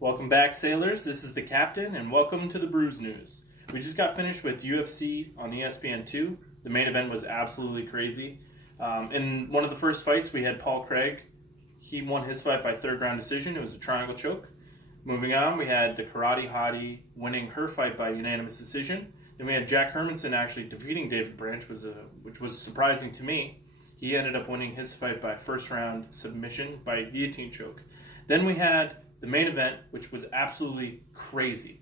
Welcome back, sailors. This is the captain, and welcome to the Bruise News. We just got finished with UFC on ESPN2. The main event was absolutely crazy. In one of the first fights, we had Paul Craig. He won his fight by third round decision. It was a triangle choke. Moving on, we had the Karate Hottie winning her fight by unanimous decision. Then we had Jack Hermanson actually defeating David Branch, which was surprising to me. He ended up winning his fight by first round submission by guillotine choke. Then we had the main event, which was absolutely crazy.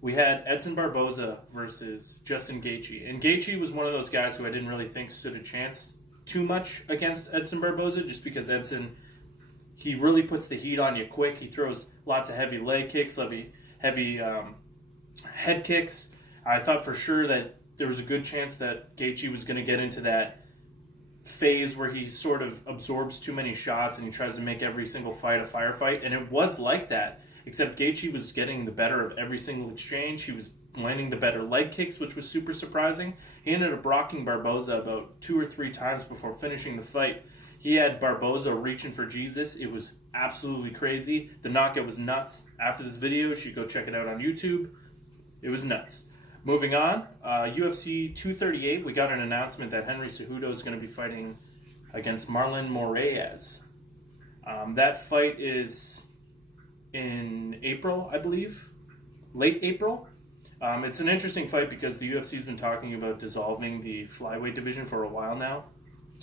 We had Edson Barboza versus Justin Gaethje. And Gaethje was one of those guys who I didn't really think stood a chance too much against Edson Barboza, just because Edson, he really puts the heat on you quick. He throws lots of heavy leg kicks, heavy head kicks. I thought for sure that there was a good chance that Gaethje was going to get into that phase where he sort of absorbs too many shots and he tries to make every single fight a firefight, and it was like that, except Gaethje was getting the better of every single exchange. He was landing the better leg kicks, which was super surprising. He ended up rocking Barboza about 2 or 3 times before finishing the fight. He had Barboza reaching for Jesus. It was absolutely crazy. The knockout was nuts. After this video, you should go check it out on YouTube. It was nuts. Moving on, UFC 238, we got an announcement that Henry Cejudo is going to be fighting against Marlon Moraes. That fight is in April, I believe, late April. It's an interesting fight because the UFC has been talking about dissolving the flyweight division for a while now,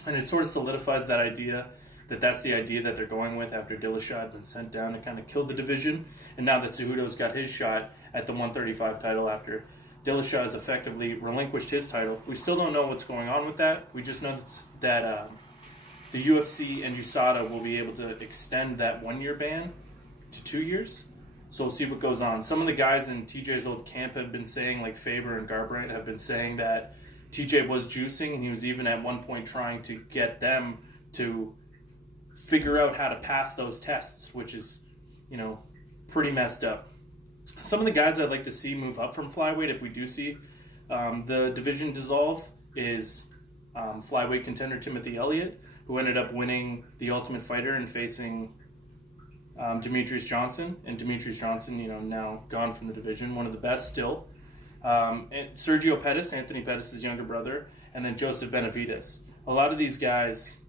and it sort of solidifies that idea that's the idea that they're going with after Dillashaw had been sent down to kind of kill the division, and now that Cejudo's got his shot at the 135 title after Dillashaw has effectively relinquished his title. We still don't know what's going on with that. We just know that the UFC and USADA will be able to extend that 1-year ban to 2 years. So we'll see what goes on. Some of the guys in TJ's old camp have been saying, like Faber and Garbrandt have been saying that TJ was juicing, and he was even at one point trying to get them to figure out how to pass those tests, which is, pretty messed up. Some of the guys I'd like to see move up from flyweight, if we do see the division dissolve, is flyweight contender Timothy Elliott, who ended up winning the Ultimate Fighter and facing Demetrius Johnson. And Demetrius Johnson, now gone from the division, one of the best still. And Sergio Pettis, Anthony Pettis' younger brother, and then Joseph Benavidez. A lot of these guys,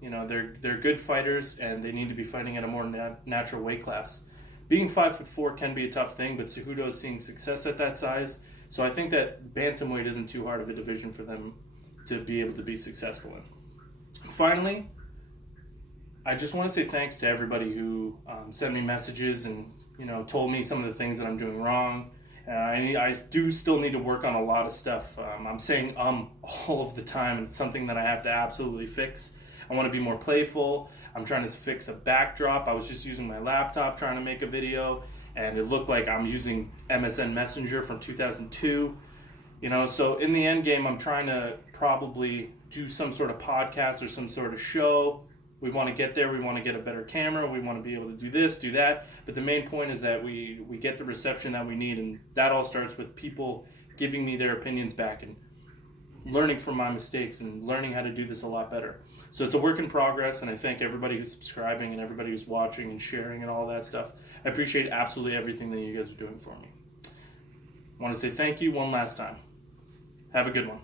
they're good fighters, and they need to be fighting at a more natural weight class. Being 5'4" can be a tough thing, but Cejudo is seeing success at that size. So I think that bantamweight isn't too hard of a division for them to be able to be successful in. Finally, I just want to say thanks to everybody who sent me messages and told me some of the things that I'm doing wrong. I do still need to work on a lot of stuff. I'm saying all of the time, and it's something that I have to absolutely fix. I want to be more playful. I'm trying to fix a backdrop. I was just using my laptop trying to make a video, and it looked like I'm using MSN Messenger from 2002. So in the end game, I'm trying to probably do some sort of podcast or some sort of show. We want to get there. We want to get a better camera. We want to be able to do this, do that. But the main point is that we get the reception that we need, and that all starts with people giving me their opinions back and learning from my mistakes and learning how to do this a lot better. So it's a work in progress, and I thank everybody who's subscribing and everybody who's watching and sharing and all that stuff. I appreciate absolutely everything that you guys are doing for me. I want to say thank you one last time. Have a good one.